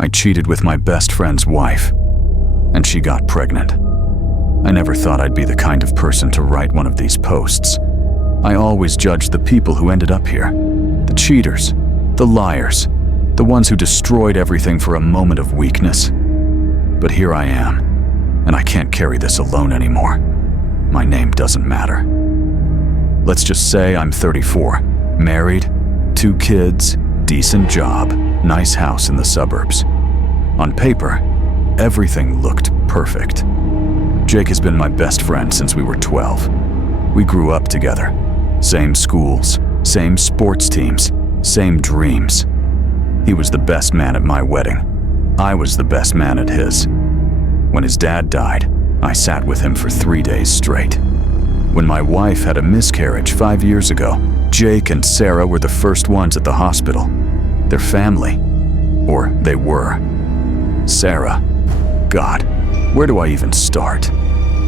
I cheated with my best friend's wife, and she got pregnant. I never thought I'd be the kind of person to write one of these posts. I always judged the people who ended up here. The cheaters, the liars, the ones who destroyed everything for a moment of weakness. But here I am, and I can't carry this alone anymore. My name doesn't matter. Let's just say I'm 34, married, 2 kids, decent job, nice house in the suburbs. On paper, everything looked perfect. Jake has been my best friend since we were 12. We grew up together. Same schools, same sports teams, same dreams. He was the best man at my wedding. I was the best man at his. When his dad died, I sat with him for 3 days straight. When my wife had a miscarriage 5 years ago, Jake and Sarah were the first ones at the hospital. Their family, or they were. Sarah, God, where do I even start?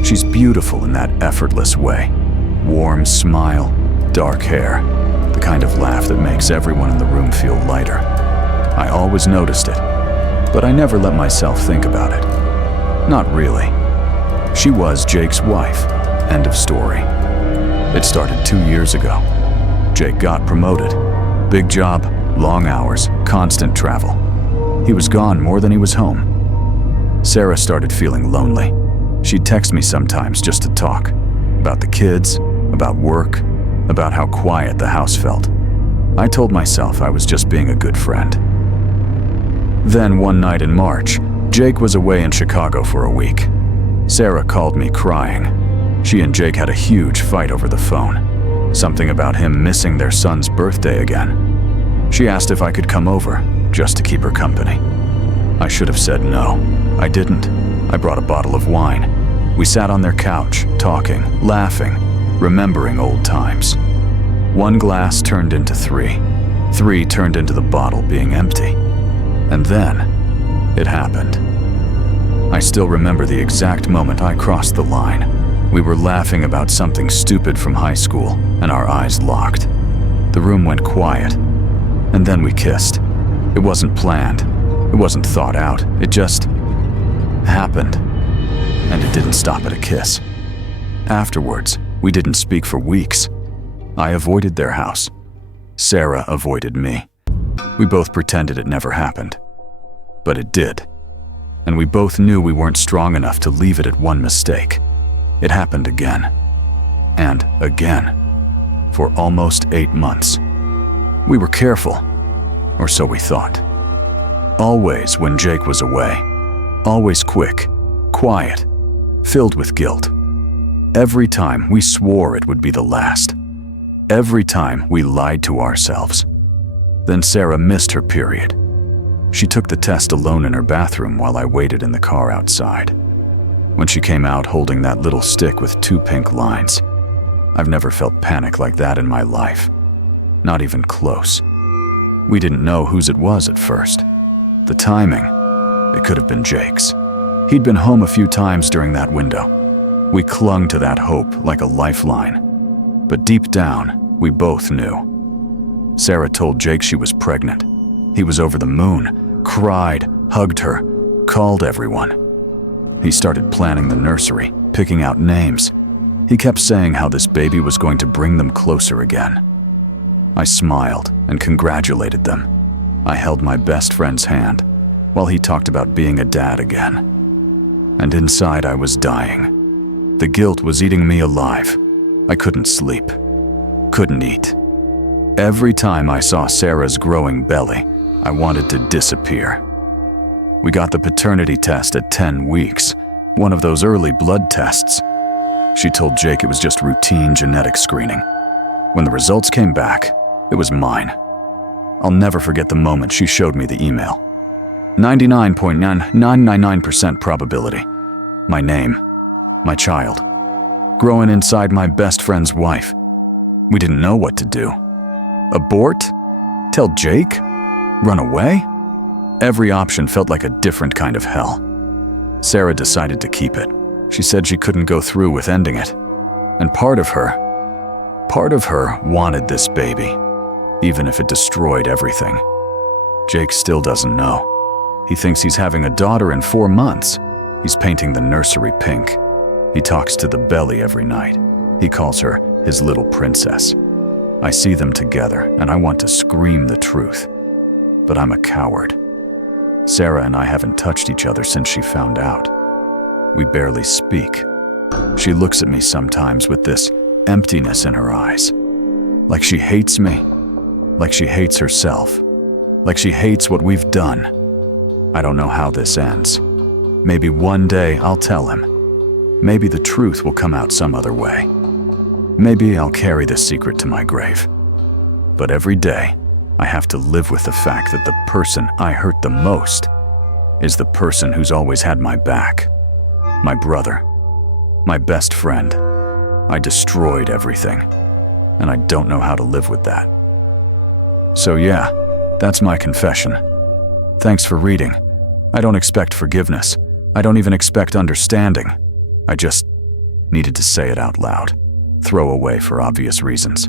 She's beautiful in that effortless way. Warm smile, dark hair, the kind of laugh that makes everyone in the room feel lighter. I always noticed it, but I never let myself think about it. Not really. She was Jake's wife. End of story. It started 2 years ago. Jake got promoted. Big job, long hours, constant travel. He was gone more than he was home. Sarah started feeling lonely. She'd text me sometimes just to talk. About the kids, about work, about how quiet the house felt. I told myself I was just being a good friend. Then one night in March, Jake was away in Chicago for a week. Sarah called me crying. She and Jake had a huge fight over the phone. Something about him missing their son's birthday again. She asked if I could come over, just to keep her company. I should have said no. I didn't. I brought a bottle of wine. We sat on their couch, talking, laughing, remembering old times. 1 glass turned into 3. 3 turned into the bottle being empty. And then, it happened. I still remember the exact moment I crossed the line. We were laughing about something stupid from high school, and our eyes locked. The room went quiet, and then we kissed. It wasn't planned. It wasn't thought out. It just happened. And it didn't stop at a kiss. Afterwards, we didn't speak for weeks. I avoided their house. Sarah avoided me. We both pretended it never happened. But it did. And we both knew we weren't strong enough to leave it at one mistake. It happened again. And again. For almost 8 months. We were careful. Or so we thought. Always when Jake was away. Always quick, quiet, filled with guilt. Every time we swore it would be the last. Every time we lied to ourselves. Then Sarah missed her period. She took the test alone in her bathroom while I waited in the car outside. When she came out holding that little stick with 2 pink lines, I've never felt panic like that in my life. Not even close. We didn't know whose it was at first. The timing, it could have been Jake's. He'd been home a few times during that window. We clung to that hope like a lifeline. But deep down, we both knew. Sarah told Jake she was pregnant. He was over the moon, cried, hugged her, called everyone. He started planning the nursery, picking out names. He kept saying how this baby was going to bring them closer again. I smiled and congratulated them. I held my best friend's hand while he talked about being a dad again. And inside I was dying. The guilt was eating me alive. I couldn't sleep, couldn't eat. Every time I saw Sarah's growing belly, I wanted to disappear. We got the paternity test at 10 weeks, one of those early blood tests. She told Jake it was just routine genetic screening. When the results came back, it was mine. I'll never forget the moment she showed me the email. 99.9999% probability. My name. My child. Growing inside my best friend's wife. We didn't know what to do. Abort? Tell Jake? Run away? Every option felt like a different kind of hell. Sarah decided to keep it. She said she couldn't go through with ending it. And part of her wanted this baby, even if it destroyed everything. Jake still doesn't know. He thinks he's having a daughter in 4 months. He's painting the nursery pink. He talks to the belly every night. He calls her his little princess. I see them together, and I want to scream the truth. But I'm a coward. Sarah and I haven't touched each other since she found out. We barely speak. She looks at me sometimes with this emptiness in her eyes. Like she hates me. Like she hates herself. Like she hates what we've done. I don't know how this ends. Maybe one day I'll tell him. Maybe the truth will come out some other way. Maybe I'll carry this secret to my grave. But every day, I have to live with the fact that the person I hurt the most is the person who's always had my back. My brother. My best friend. I destroyed everything, and I don't know how to live with that. So yeah, that's my confession. Thanks for reading. I don't expect forgiveness. I don't even expect understanding. I just needed to say it out loud. Throw away for obvious reasons.